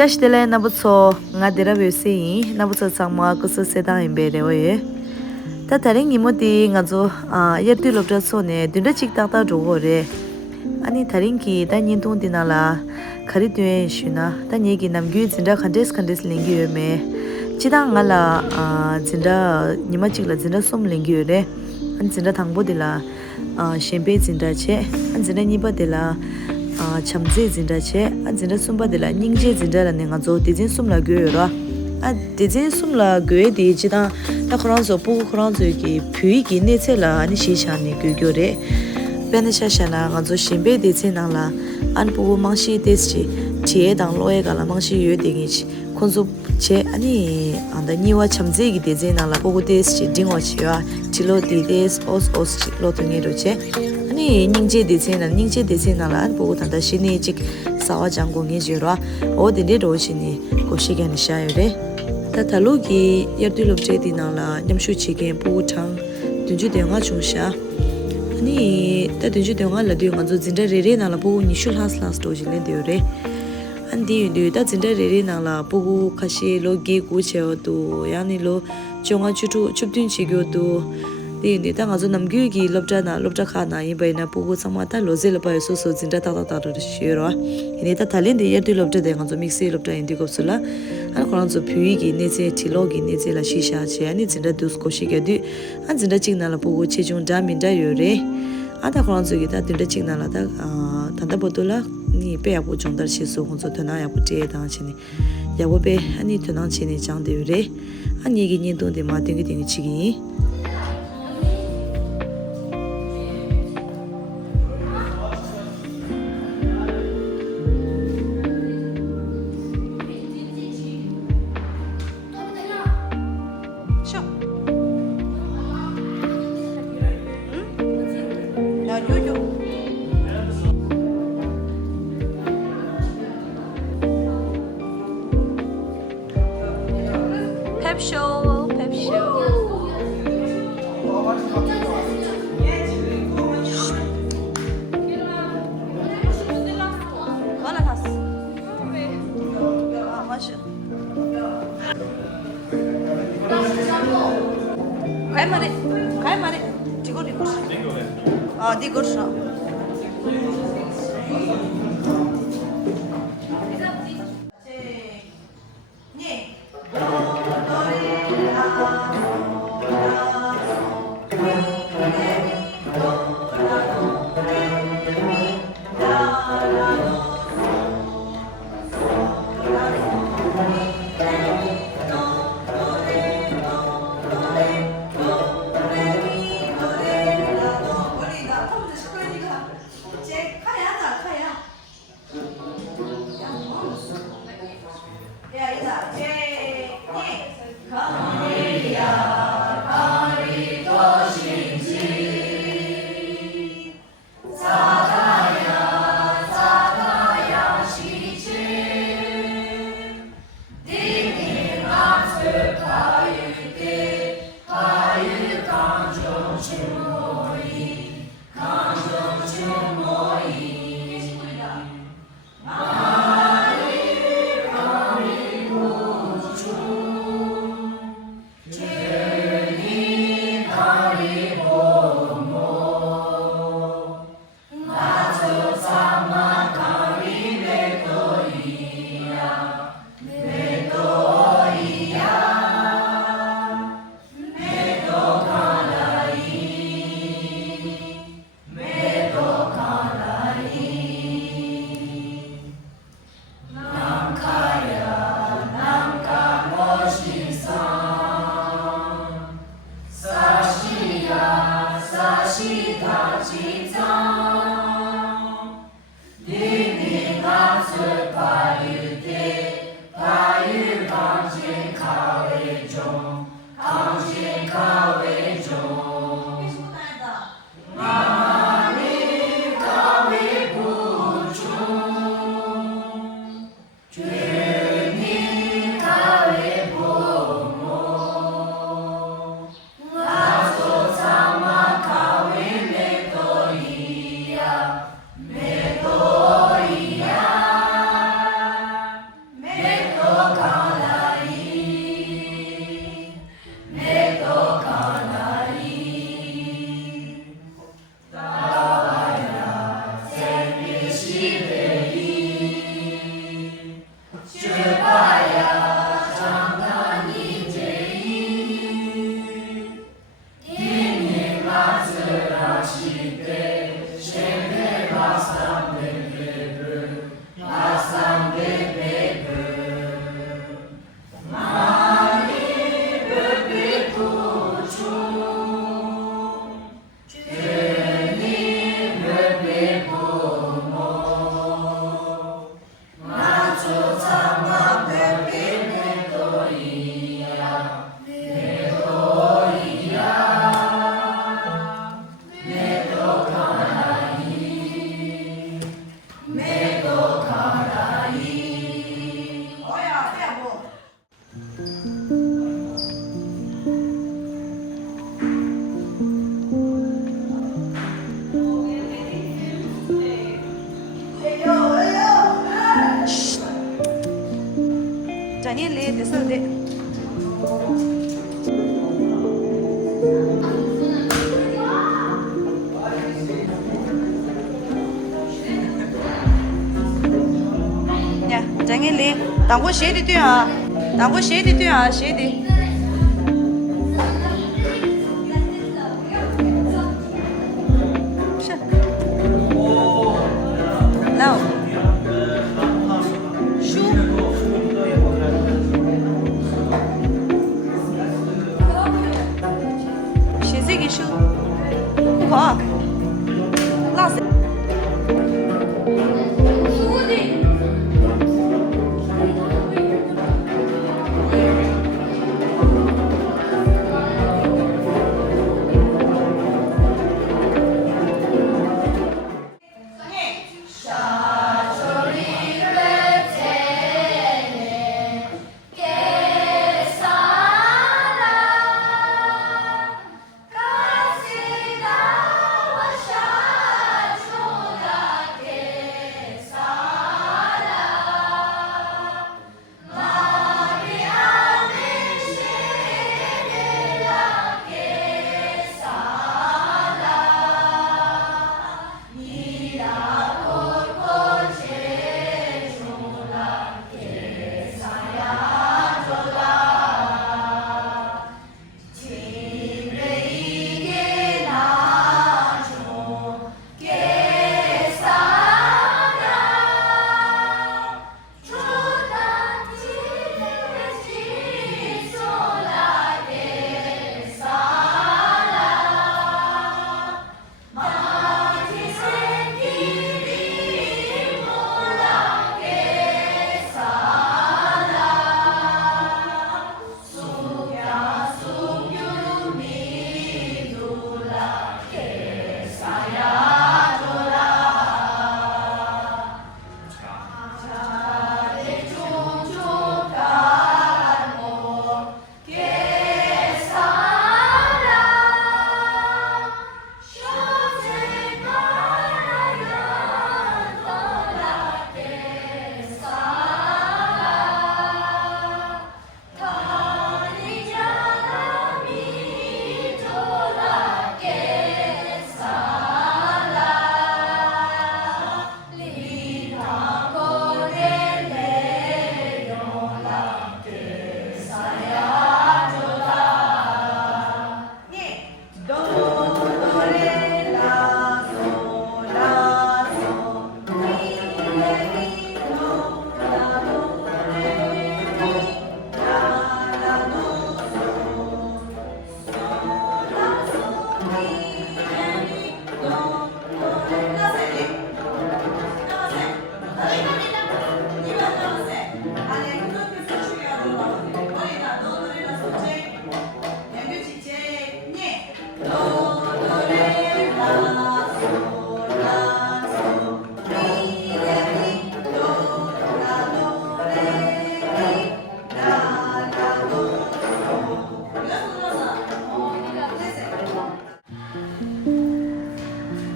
Dash de la Nabuso, Nadira Busi, Nabuso Sama, Kusu Seda in Bedewe. Tataring Imoti, Nazo, Yetu of the Sone, Dunda Chictata Dore. Ani Tarinki, Danyin Dinala, Karitue Shuna, Daniki Namgu, Zinda Candes Lingu me. Chidangala, Zinda, Nimachilla Zinda Sum Lingure, and Zinda Tangbodilla, Shempe Zindache, and Zinda Nibadilla. Chamze zindache a zinda sumba de la ningje zinda la nenga zo de jin sumla gyo ra a de jin sumla gyo de jida ta khran zo pu khran zo ki phui ki ne che la ani shi sha ne gyo re ben sha sha na nga zo shimbe de chen na la an pu mang shi de chi che dang lo e ga la mang shi yue de gi chi kon zo che ani anda ni wa chamze gi de zen na la pu de chi ding wa chi wa ti lo de os chi lo to ne ro che 닝제 되세나 닝제 되세나라 보고 단다 신이 직 사와 장공이 지라 어디에 로시니 고시겐 샤요레 타탈로기 여들롭제디나라 냠슈치게 보창 든주대가 중샤 아니 따든주대가 라디오가 진짜레레나라 보고 니슐하슬라스 도지레 되요레 안디유도 다 진짜레레나라 보고 카시 로기 고체어도 야니로 종아 주투 춥든치교도 네 당아서 남규기 럽자나 럽자카나 이바이나 보고 상마타 로젤바 소소 진짜 따다다도 쉬어라 이네다 탈린데 예들 럽자데 간서 믹스 럽자 인디고슬라 안 그런서 뷰이기 네제 틸로기 네제라 시샤체 아니 진짜 두스코시게디 안 진짜 찍나라 보고 최종 다민다 요레 아다 그런서 기다 진짜 찍나라다 단다보돌라 니 빼야고 정달 시소 혼자 되나야 부지에 당치니 야고베 아니 되나치니 장데요레 아니 얘기 년도데 마딩이 되니 치기 됐어, 네. 야, 장인 리, 당고鞋的对啊，당고鞋的对啊，鞋的。是。No。书。写这个书，不可。那谁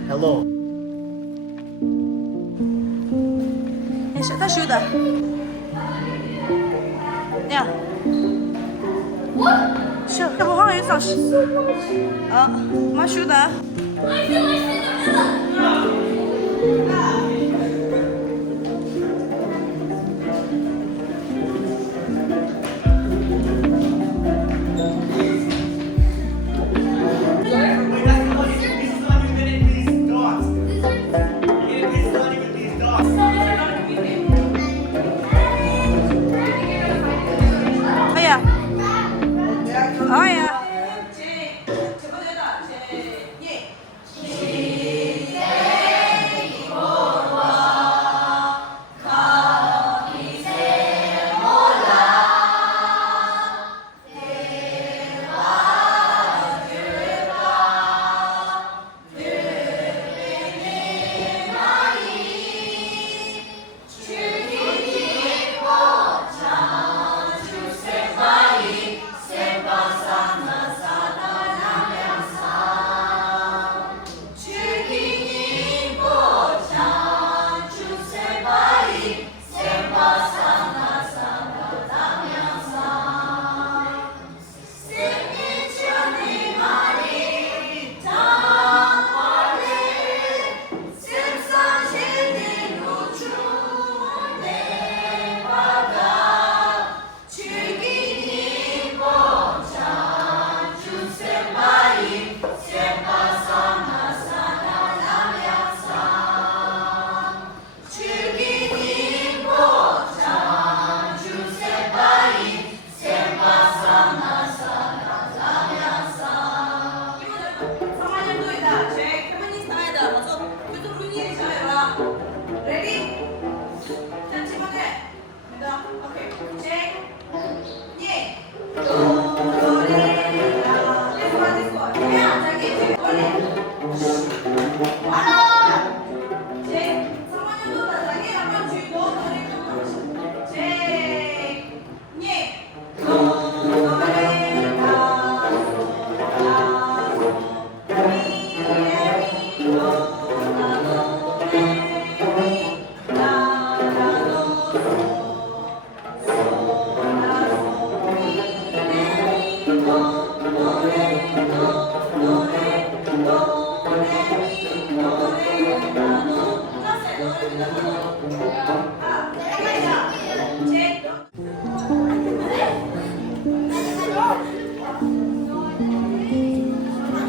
？Hello. 是他修的。呀。修，这不好像有张修。啊，妈修的。哎呀！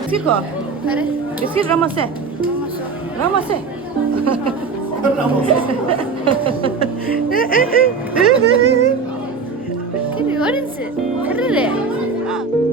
Fico. Biskit ramase. Ramase. What is it?